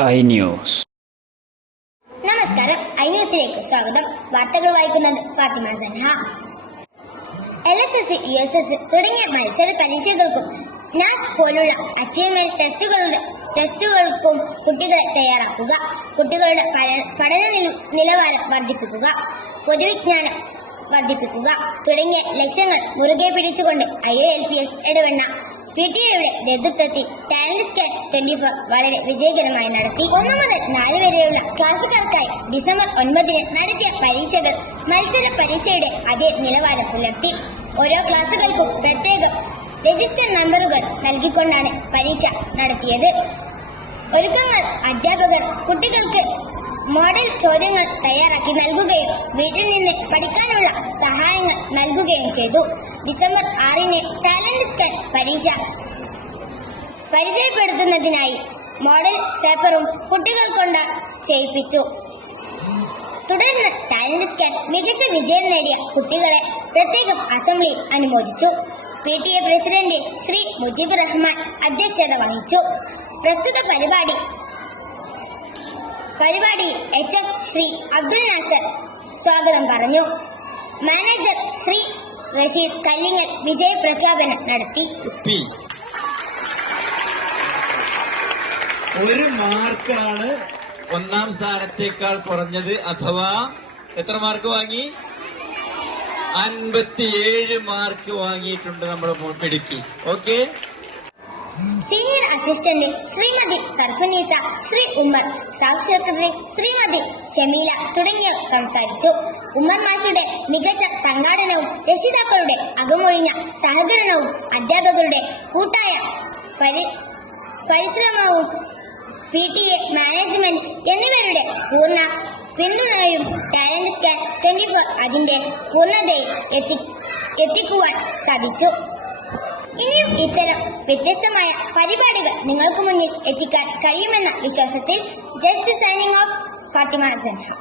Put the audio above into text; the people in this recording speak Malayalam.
I news. നമസ്കാരം. ഐ ന്യൂസിലേക്ക് സ്വാഗതം. വാർത്തകൾ വായിക്കുന്നത് Fathima Sanha. L S S U S S തുടങ്ങിയ മത്സര പരീക്ഷകൾക്കും നാസ് പോലുള്ള അച്ചീവ്മെന്റ് ടെസ്റ്റുകളുടെ ടെസ്റ്റുകൾക്കും കുട്ടികളെ തയ്യാറാക്കുക. കുട്ടികളുടെ പഠന നിലവാരം വർദ്ധിപ്പിക്കുക. പൊതുവിജ്ഞാനം വർദ്ധിപ്പിക്കുക. തുടങ്ങിയ ലക്ഷ്യങ്ങൾ മുറുകെ പിടിച്ചുകൊണ്ട് I A L P S Edavanna P T എയുടെ നേതൃത്വത്തിൽ ടാലന്റ് സ്കാൻ ട്വന്റി ഫോർ വളരെ വിജയകരമായി നടത്തി. ഒന്ന് മുതൽ നാല് വരെയുള്ള ക്ലാസുകാർക്കായി ഡിസംബർ ഒൻപതിന് നടത്തിയ പരീക്ഷകൾ മത്സര പരീക്ഷയുടെ അതേ നിലവാരം പുലർത്തി. ഓരോ ക്ലാസുകൾക്കും പ്രത്യേകം രജിസ്റ്റർ നമ്പറുകൾ നൽകിക്കൊണ്ടാണ് പരീക്ഷ നടത്തിയത്. ഒരുക്കങ്ങൾ അധ്യാപകർ കുട്ടികൾക്ക് മോഡൽ ചോദ്യങ്ങൾ തയ്യാറാക്കി നൽകുകയും വീട്ടിൽ നിന്ന് പഠിക്കാനുള്ള സഹായങ്ങൾ നൽകുകയും ചെയ്തു. ഡിസംബർ ആറിന് പരീക്ഷ പരിചയപ്പെടുത്തുന്നതിനായി മോഡൽ പേപ്പറും കുട്ടികൾ കൊണ്ട് ചെയ്യിപ്പിച്ചു. തുടർന്ന് ടാലന്റ് സ്കാൻ മികച്ച വിജയം നേടിയ കുട്ടികളെ പ്രത്യേകം അസംബ്ലിയിൽ അനുമോദിച്ചു. P T A president Shri Mujeeb Rahman അധ്യക്ഷത വഹിച്ചു. പ്രസ്തുത പരിപാടി പരിപാടി എച്ച് എം ശ്രീ അബ്ദുൽ നാസർ സ്വാഗതം പറഞ്ഞു. മാനേജർ ശ്രീ റഷീദ് കല്ലിങ്ങൽ വിജയ പ്രഖ്യാപനം നടത്തി. ഒരു മാർക്കാണ് ഒന്നാം സ്ഥാനത്തേക്കാൾ കുറഞ്ഞത് അഥവാ എത്ര മാർക്ക് വാങ്ങി? അൻപത്തിയേഴ് മാർക്ക് വാങ്ങിയിട്ടുണ്ട് നമ്മുടെ പിടിക്ക്. Okay? Senior assistant Shrimati Sarfaneesa Shri Ummer sub secretary Shrimati Shameela തുടങ്ങിയവർ സംസാരിച്ചു. ഉമ്മർ മാഷയുടെ മികച്ച സംഘാടനവും രക്ഷിതാക്കളുടെ അകമൊഴിഞ്ഞ സഹകരണവും അധ്യാപകരുടെ കൂട്ടായ പരി പരിശ്രമവും പി ടി എ മാനേജ്മെന്റ് എന്നിവരുടെ പൂർണ പിന്തുണയും ടാലന്റ് സ്കാൻ ട്വന്റി ഫോർ അതിന്റെ പൂർണതയിൽ എത്തി എത്തിക്കുവാൻ സാധിച്ചു. ഇനിയും ഇത്തരം വ്യത്യസ്തമായ പരിപാടികൾ നിങ്ങൾക്ക് മുന്നിൽ എത്തിക്കാൻ കഴിയുമെന്ന വിശ്വാസത്തിൽ just signing off Fathima Sanha